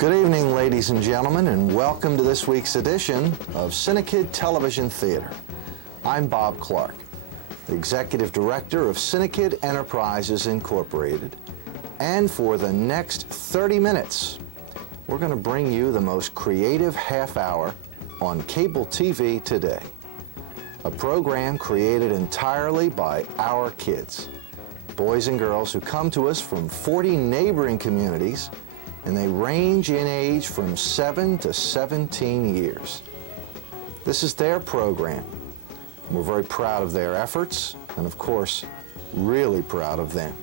Good evening, ladies and gentlemen, and welcome to this week's edition of CINEKYD Television Theater. I'm Bob Clark, the Executive Director of CINEKYD Enterprises Incorporated. And for the next 30 minutes, we're going to bring you the most creative half hour on cable TV today. A program created entirely by our kids, boys and girls who come to us from 40 neighboring communities, and they range in age from 7 to 17 years. This is their program. We're very proud of their efforts, and of course, really proud of them.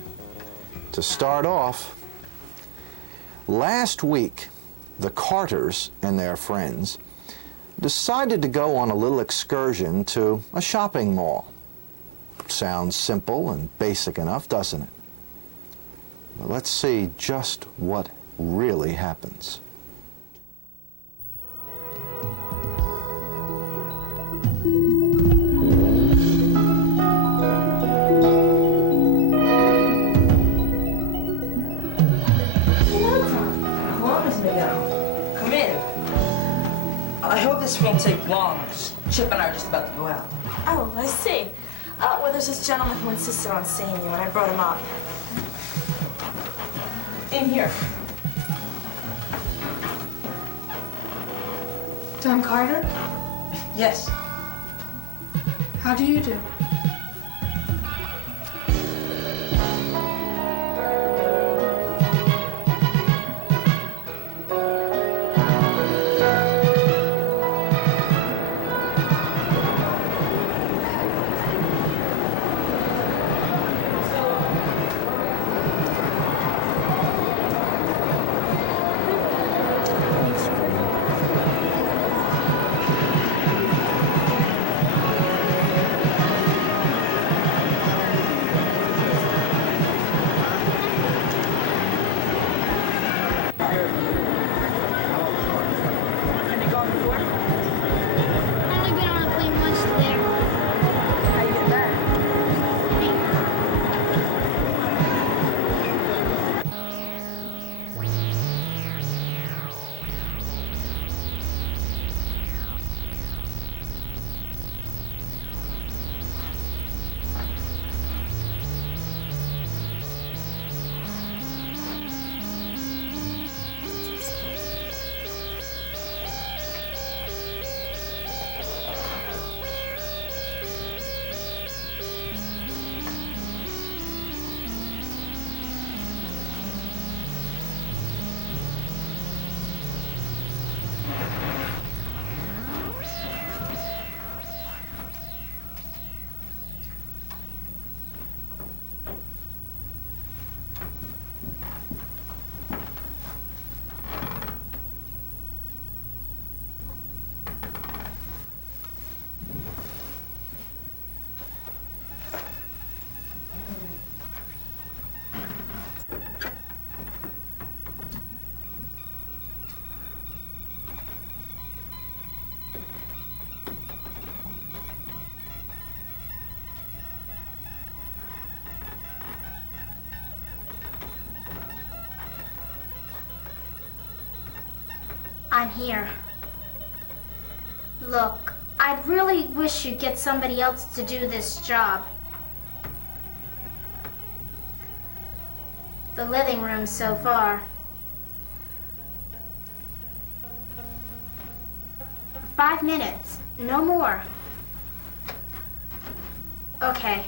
To start off, last week, the Carters and their friends decided to go on a little excursion to a shopping mall. Sounds simple and basic enough, doesn't it? But let's see just what really happens. Come in. I hope this won't take long. Chip and I are just about to go out. Oh, I see. Well, there's this gentleman who insisted on seeing you, and I brought him up. In here. Tom Carter? Yes. How do you do? I'm here. Look, I'd really wish you'd get somebody else to do this job. The living room so far. 5 minutes, no more. Okay.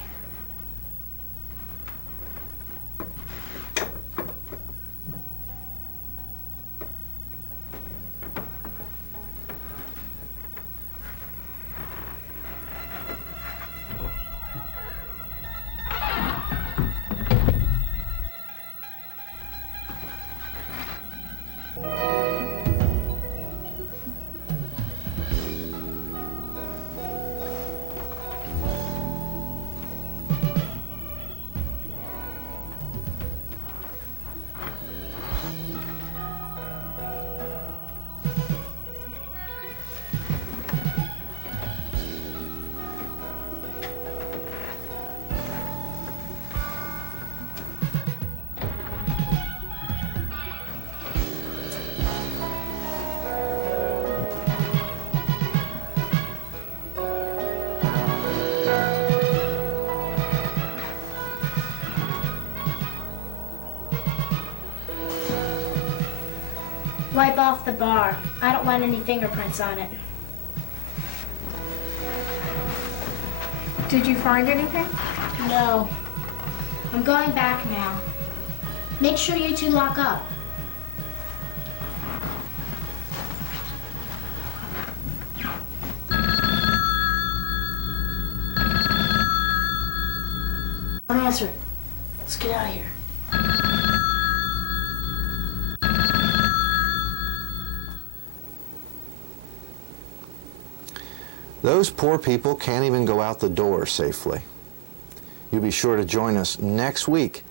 Wipe off the bar. I don't want any fingerprints on it. Did you find anything? No. I'm going back now. Make sure you two lock up. Don't answer it. Let's get out of here. Those poor people can't even go out the door safely. You be sure to join us next week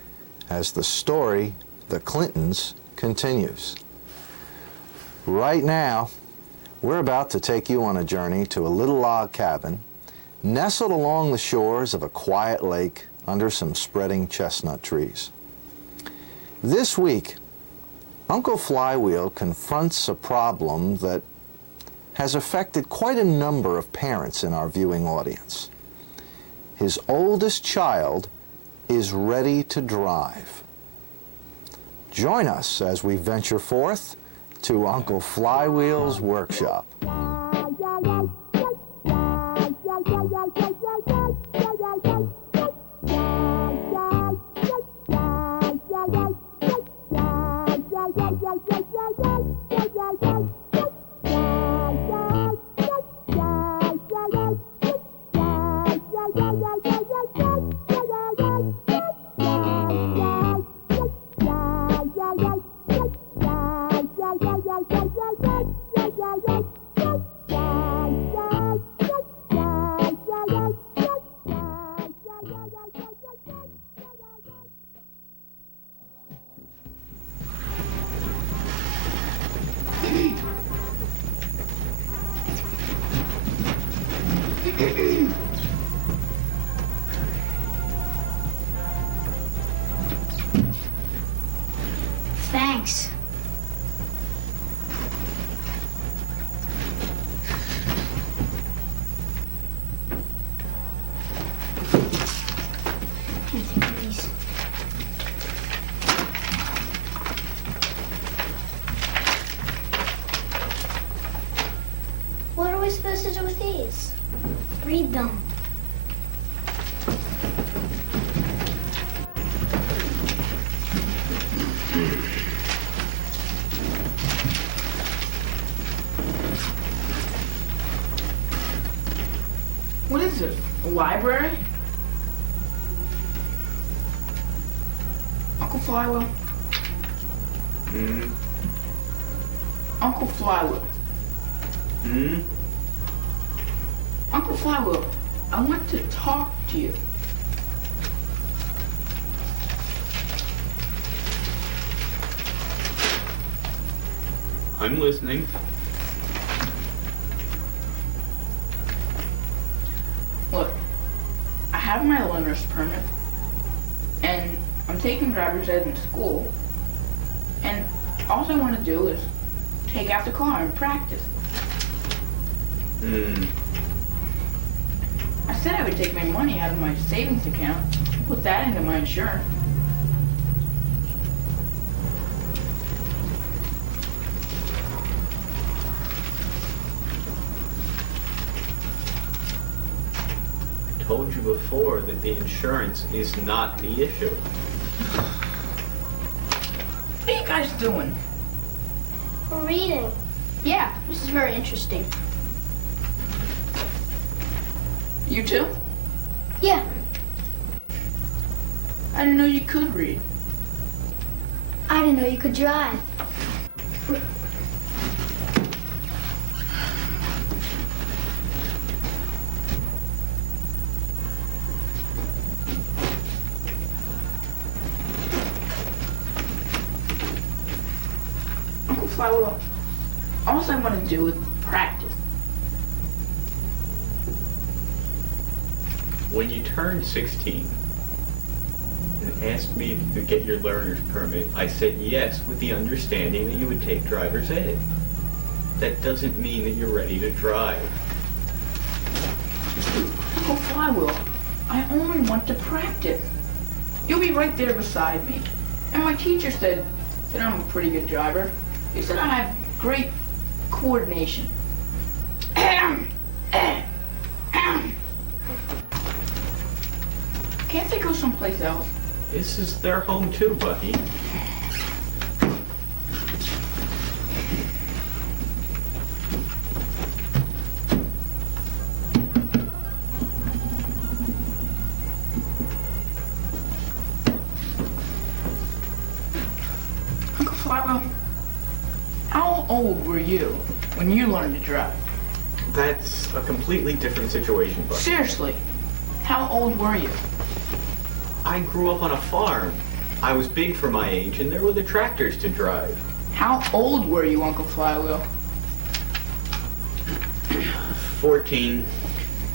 as the story, The Clintons, continues. Right now, we're about to take you on a journey to a little log cabin nestled along the shores of a quiet lake under some spreading chestnut trees. This week, Uncle Flywheel confronts a problem that has affected quite a number of parents in our viewing audience. His oldest child is ready to drive. Join us as we venture forth to Uncle Flywheel's workshop. Thanks. Here, take these. What are we supposed to do with these? Read them. What is this? A library? Uncle Flywheel? Uncle Flywheel? Uncle Flywheel, I want to talk to you. I'm listening. Look, I have my learner's permit, and I'm taking driver's ed in school, and all I want to do is take out the car and practice. I said I would take my money out of my savings account, put that into my insurance. I told you before that the insurance is not the issue. What are you guys doing? We're reading. Yeah, this is very interesting. You too? Yeah. I didn't know you could read. I didn't know you could drive. Uncle Flywheel, all I want to do is practice. When you turned 16 and asked me if you could get your learner's permit, I said yes with the understanding that you would take driver's ed. That doesn't mean that you're ready to drive. Uncle Flywheel, I only want to practice. You'll be right there beside me. And my teacher said that I'm a pretty good driver. He said I have great coordination. Can't they go someplace else? This is their home too, Bucky. Uncle Flywell, how old were you when you learned to drive? That's a completely different situation, Bucky. Seriously, how old were you? I grew up on a farm. I was big for my age, and there were the tractors to drive. How old were you, Uncle Flywell? 14.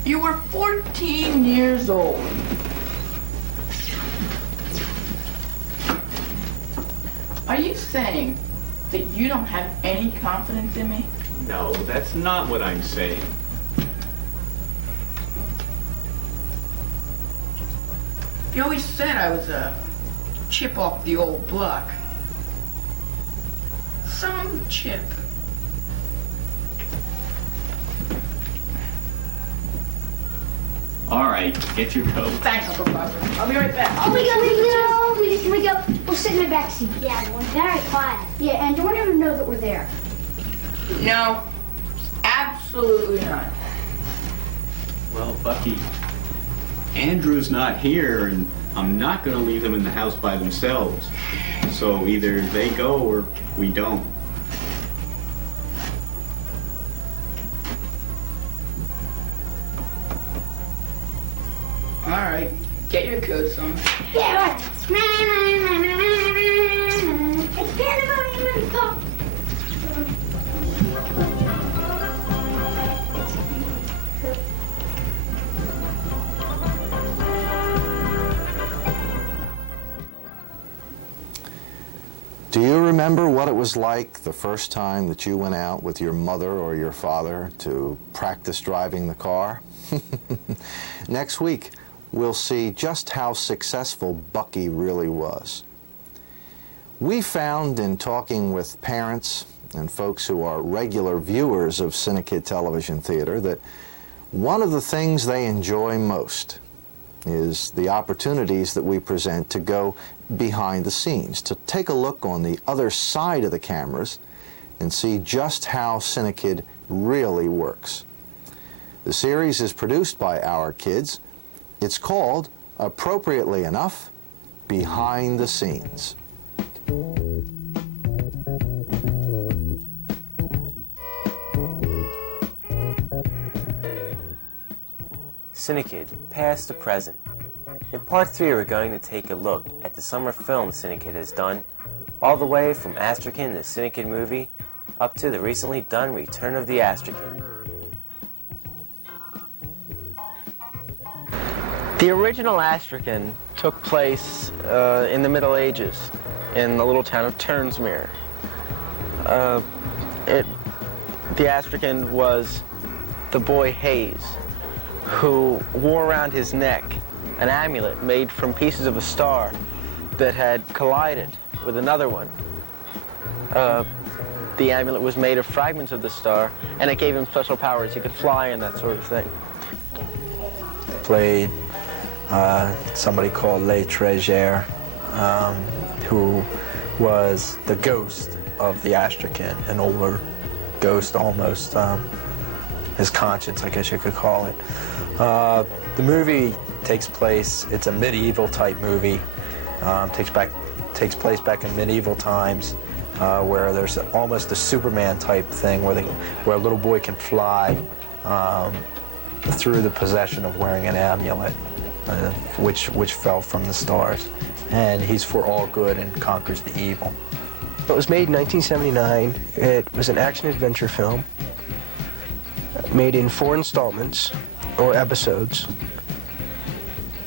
You were 14 years old. Are you saying that you don't have any confidence in me? No, that's not what I'm saying. You always said I was a chip off the old block. Some chip. All right, get your coat. Thanks, Uncle Flywell. I'll be right back. Oh, we go. We'll sit in the back seat. Yeah, we're very quiet. Yeah, and don't ever know that we're there. No, absolutely not. Well, Bucky, Andrew's not here, and I'm not going to leave them in the house by themselves. So either they go or we don't. All right, get your coats on. Yeah, right. It's pandemonium. Pop. Do you remember what it was like the first time that you went out with your mother or your father to practice driving the car? Next week, we'll see just how successful Bucky really was. We found in talking with parents and folks who are regular viewers of CINEKYD television theater that one of the things they enjoy most is the opportunities that we present to go behind the scenes, to take a look on the other side of the cameras and see just how CINEKYD really works. The series is produced by our kids. It's called, appropriately enough, Behind the Scenes. CINEKYD, past to present. In part 3, we're going to take a look at the summer film CINEKYD has done, all the way from Astrakhan, the CINEKYD movie, up to the recently done Return of the Astrakhan. The original Astrakhan took place in the Middle Ages in the little town of Turnsmere. The Astrakhan was the boy Hayes, who wore around his neck an amulet made from pieces of a star that had collided with another one. The amulet was made of fragments of the star, and it gave him special powers. He could fly and that sort of thing. Played somebody called Le Trégère, who was the ghost of the Astrakhan, an older ghost almost, his conscience, I guess you could call it. The movie takes place, it's a medieval type movie, takes place back in medieval times, where there's almost a Superman type thing where a little boy can fly through the possession of wearing an amulet, which fell from the stars, and he's for all good and conquers the evil. It was made in 1979. It was an action-adventure film made in 4 installments, or episodes.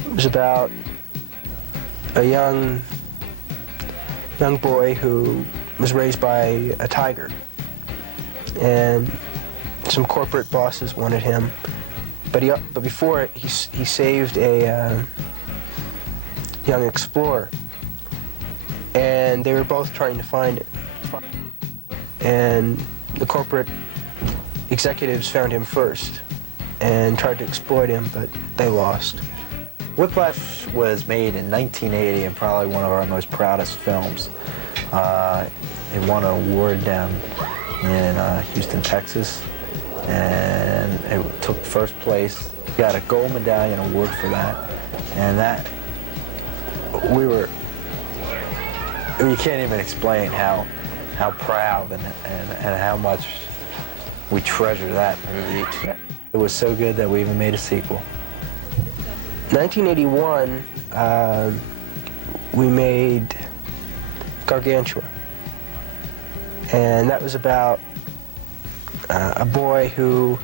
It was about a young boy who was raised by a tiger, and some corporate bosses wanted him, but before he saved a young explorer, and they were both trying to find it. and the corporate executives found him first and tried to exploit him, but they lost. Whiplash was made in 1980 and probably one of our most proudest films. It won an award down in Houston, Texas, and it took first place. Got a gold medallion award for that, and that you can't even explain how proud and how much we treasure that movie. It was so good that we even made a sequel. 1981, we made Gargantua, and that was about a boy who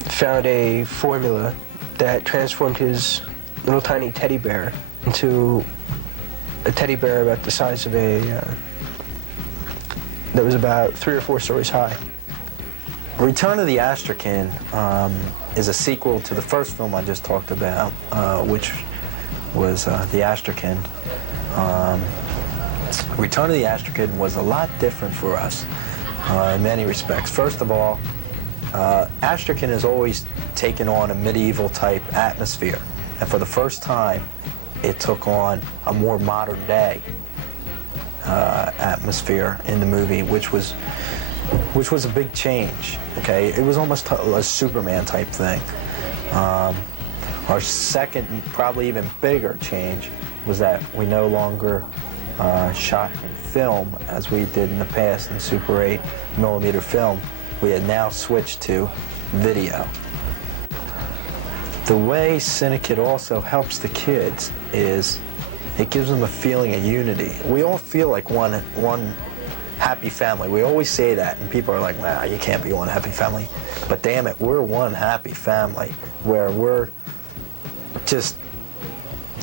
found a formula that transformed his little tiny teddy bear into a teddy bear about the size of that was about 3 or 4 stories high. Return of the Astrakhan is a sequel to the first film I just talked about, which was The Astrakhan. Return of the Astrakhan was a lot different for us in many respects. First of all, Astrakhan has always taken on a medieval type atmosphere, and for the first time it took on a more modern day atmosphere in the movie, which was a big change. Okay, it was almost a Superman type thing. Our second, probably even bigger change was that we no longer shot in film as we did in the past in Super 8mm film. We had now switched to video. The way CINEKYD also helps the kids is it gives them a feeling of unity. We all feel like one happy family. We always say that, and people are like, "Nah, you can't be one happy family." But damn it, we're one happy family where we're just,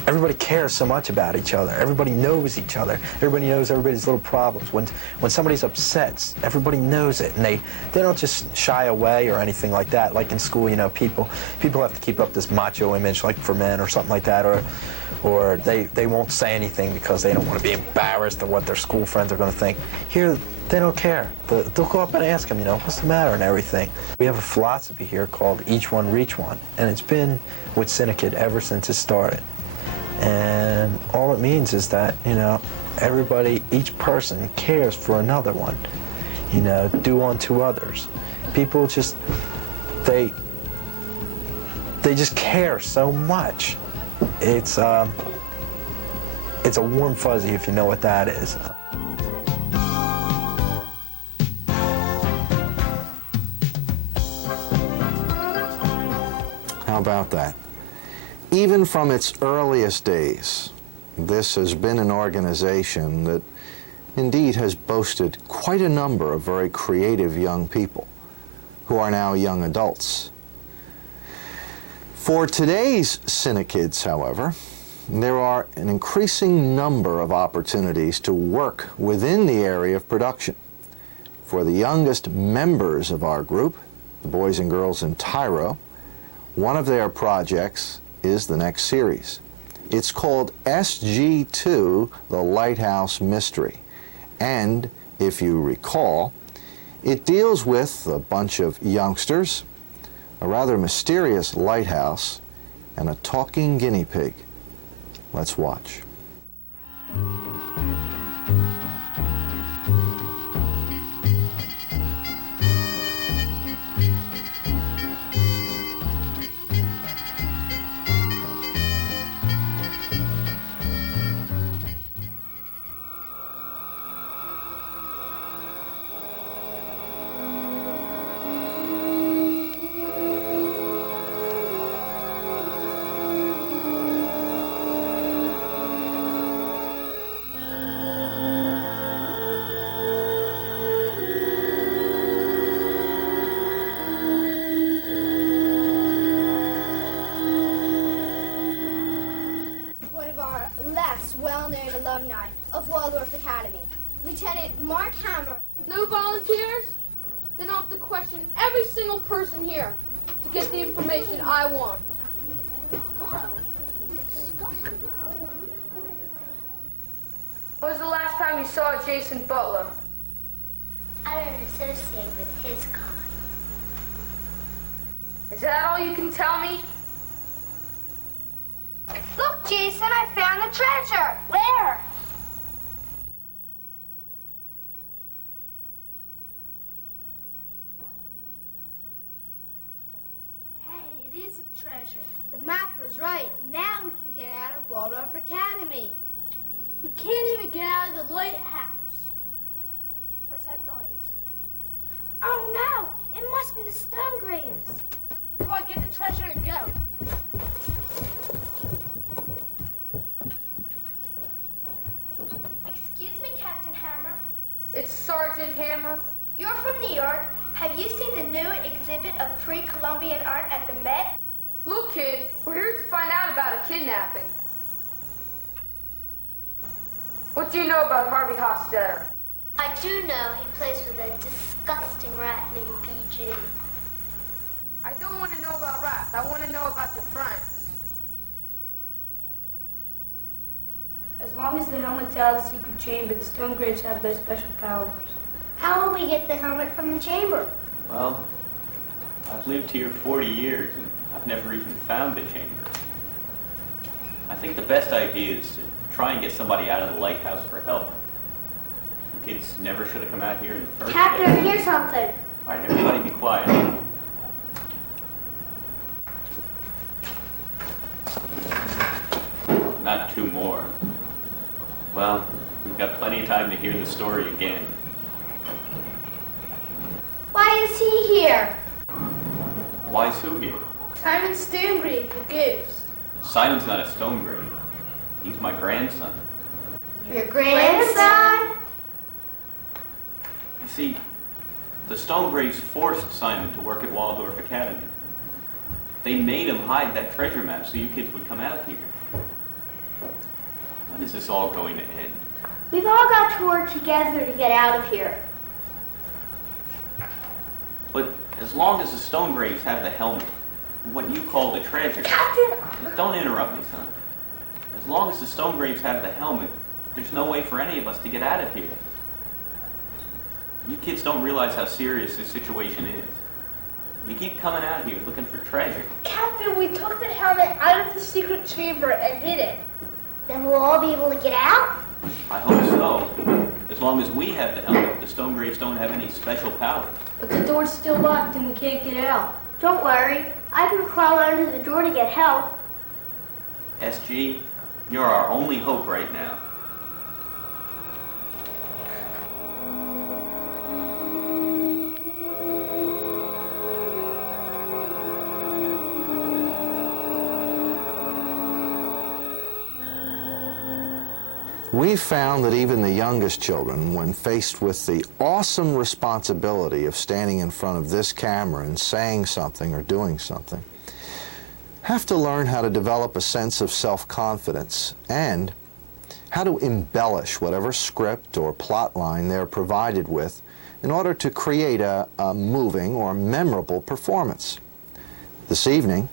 everybody cares so much about each other. Everybody knows each other. Everybody knows everybody's little problems. When somebody's upset, everybody knows it, and they don't just shy away or anything like that. Like in school, you know, people have to keep up this macho image, like for men or something like that, or they won't say anything because they don't want to be embarrassed of what their school friends are going to think. Here, they don't care. They'll go up and ask them, you know, what's the matter and everything. We have a philosophy here called Each One Reach One, and it's been with CINEKYD ever since it started. And all it means is that, you know, everybody, each person cares for another one. You know, do unto others. People just, they just care so much. It's a warm fuzzy, if you know what that is. How about that? Even from its earliest days, this has been an organization that indeed has boasted quite a number of very creative young people who are now young adults. For today's CINEKYDs, however, there are an increasing number of opportunities to work within the area of production. For the youngest members of our group, the boys and girls in Tyro, one of their projects is the next series. It's called SG2, The Lighthouse Mystery. And, if you recall, it deals with a bunch of youngsters, a rather mysterious lighthouse, and a talking guinea pig. Let's watch. Less well-known alumni of Waldorf Academy, Lieutenant Mark Hammer. No volunteers? Then I'll have to question every single person here to get the information I want. When was the last time you saw Jason Butler? I don't associate with his kind. Is that all you can tell me? Look, Jason, I found the treasure. Where? Hey, it is a treasure. The map was right. Now we can get out of Waldorf Academy. We can't even get out of the lighthouse. What's that noise? Oh no! It must be the stone graves. Come on, get the treasure and go. Excuse me, Captain Hammer. It's Sergeant Hammer. You're from New York. Have you seen the new exhibit of pre-Columbian art at the Met? Look, kid, we're here to find out about a kidnapping. What do you know about Harvey Hofstadter? I do know he plays with a disgusting rat named PG. I don't want to know about rats. I want to know about your friends. As long as the helmet's out of the secret chamber, the stone graves have those special powers. How will we get the helmet from the chamber? Well, I've lived here 40 years and I've never even found the chamber. I think the best idea is to try and get somebody out of the lighthouse for help. The kids never should have come out here in the first place. Captain, here's something. All right, everybody be quiet. Not two more. Well, we've got plenty of time to hear the story again. Why is he here? Why's who here? Simon Stonegrave, the ghost. Simon's not a stone grave. He's my grandson. Your grandson? You see, the Stonegraves forced Simon to work at Waldorf Academy. They made him hide that treasure map so you kids would come out here. When is this all going to end? We've all got to work together to get out of here. But as long as the Stonegraves have the helmet, what you call the treasure... Captain! Don't interrupt me, son. As long as the Stonegraves have the helmet, there's no way for any of us to get out of here. You kids don't realize how serious this situation is. You keep coming out here looking for treasure. Captain, we took the helmet out of the secret chamber and hid it. Then we'll all be able to get out? I hope so. As long as we have the helmet, the Stonegraves don't have any special powers. But the door's still locked and we can't get out. Don't worry. I can crawl under the door to get help. SG, you're our only hope right now. We've found that even the youngest children, when faced with the awesome responsibility of standing in front of this camera and saying something or doing something, have to learn how to develop a sense of self-confidence and how to embellish whatever script or plot line they're provided with in order to create a moving or memorable performance. This evening,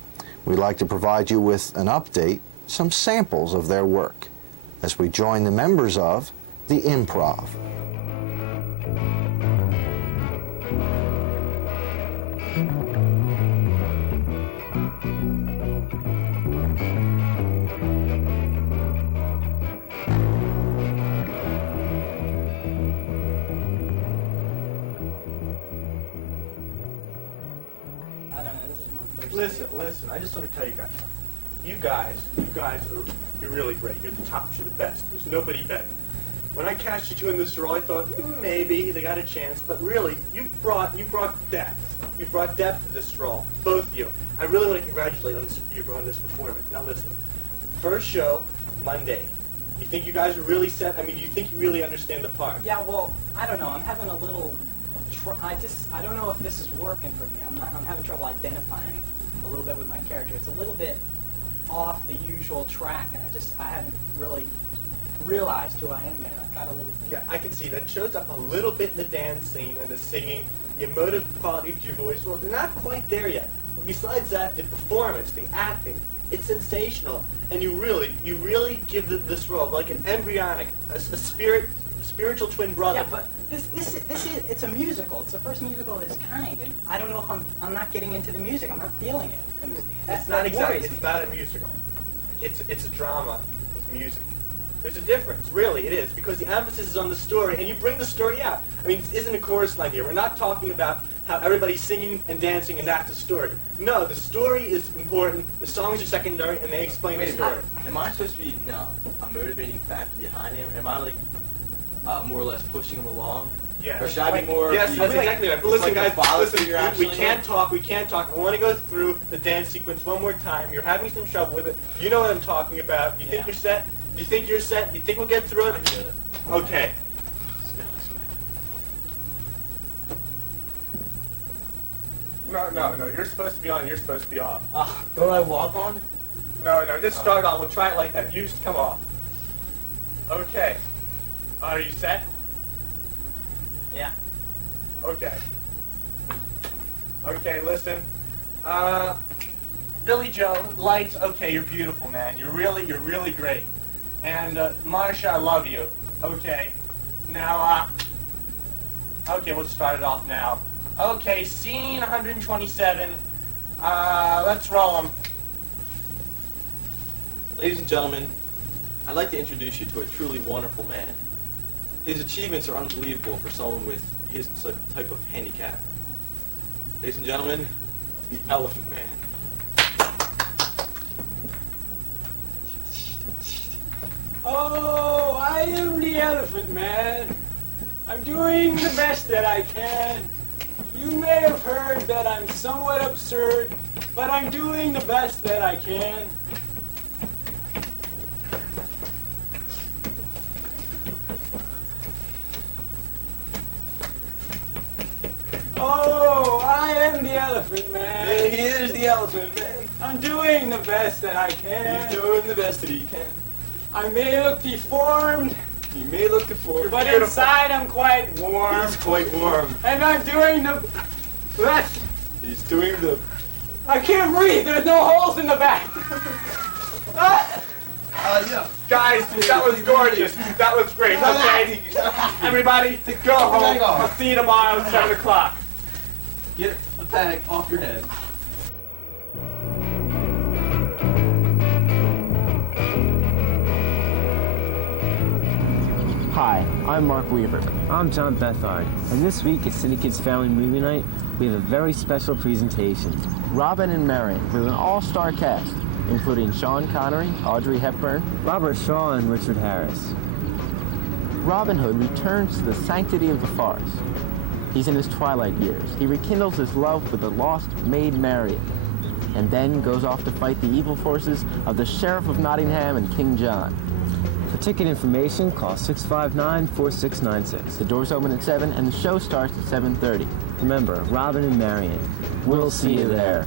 we'd like to provide you with an update, some samples of their work, as we join the members of the Improv. Listen, I just want to tell you guys something. You guys you're really great. You're the tops. You're the best. There's nobody better. When I cast you two in this role, I thought maybe they got a chance, but really, you brought depth. You brought depth to this role, both of you. I really want to congratulate you on this performance. Now listen, first show, Monday. You think you guys are really set? I mean, do you think you really understand the part? Yeah, well, I don't know. I'm having a little. I don't know if this is working for me. I'm having trouble identifying a little bit with my character. It's a little bit off the usual track, and I haven't really realized who I am yet. I've got a little... Yeah, I can see that shows up a little bit in the dance scene and the singing, the emotive quality of your voice. Well, they're not quite there yet. But besides that, the performance, the acting, it's sensational, and you really give this role like an embryonic, a spiritual twin brother. Yeah, it's a musical. It's the first musical of its kind, and I don't know if I'm not getting into the music. I'm not feeling it. And It's not exactly. It's not a musical. It's a drama with music. There's a difference, really, it is, because the emphasis is on the story, and you bring the story out. I mean, this isn't a chorus line here. We're not talking about how everybody's singing and dancing and that's the story. No, the story is important, the songs are secondary, and they explain the story. Am I supposed to be a motivating factor behind him? Am I like more or less pushing him along? Yeah. Or should I be more? Yes, that's exactly right. But listen, like guys, listen, we actually can't talk. I want to go through the dance sequence one more time. You're having some trouble with it. You know what I'm talking about. You think you're set? You think you're set? You think we'll get through it? I get it. Okay. Let's go this way. No. You're supposed to be on. You're supposed to be off. Don't I walk on? No. Just start on. We'll try it like that. You just come off. Okay. Are you set? Yeah. Okay. Okay, listen. Billy Joe, lights, okay, you're beautiful, man. You're really great. And, Marsha, I love you. Okay. Now, okay, we'll start it off now. Okay, scene 127. Let's roll them. Ladies and gentlemen, I'd like to introduce you to a truly wonderful man. His achievements are unbelievable for someone with his type of handicap. Ladies and gentlemen, the Elephant Man. Oh, I am the Elephant Man. I'm doing the best that I can. You may have heard that I'm somewhat absurd, but I'm doing the best that I can. Oh, I am the Elephant Man. Yeah, he is the Elephant Man. I'm doing the best that I can. He's doing the best that he can. I may look deformed. He may look deformed. But inside I'm quite warm. He's quite warm. And I'm doing the best. He's doing the... I can't breathe. There's no holes in the back. Yeah. Guys, that was gorgeous. That was great. Okay. Everybody, go home. I'll see you tomorrow at 7 o'clock. Get the bag off your head. Hi, I'm Mark Weaver. I'm John Bethard, and this week at CINEKYD's Family Movie Night, we have a very special presentation. Robin and Marion with an all-star cast, including Sean Connery, Audrey Hepburn, Robert Shaw, and Richard Harris. Robin Hood returns to the sanctity of the forest. He's in his twilight years. He rekindles his love for the lost maid Marion, and then goes off to fight the evil forces of the Sheriff of Nottingham and King John. For ticket information, call 659-4696. The doors open at 7 and the show starts at 7:30. Remember, Robin and Marion. We'll see you there.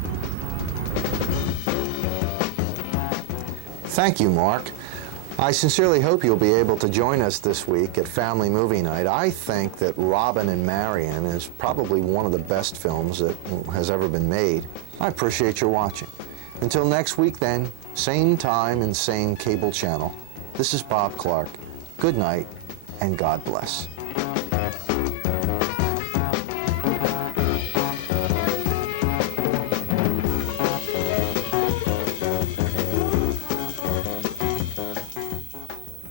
Thank you, Mark. I sincerely hope you'll be able to join us this week at Family Movie Night. I think that Robin and Marion is probably one of the best films that has ever been made. I appreciate your watching. Until next week then, same time and same cable channel. This is Bob Clark. Good night, and God bless.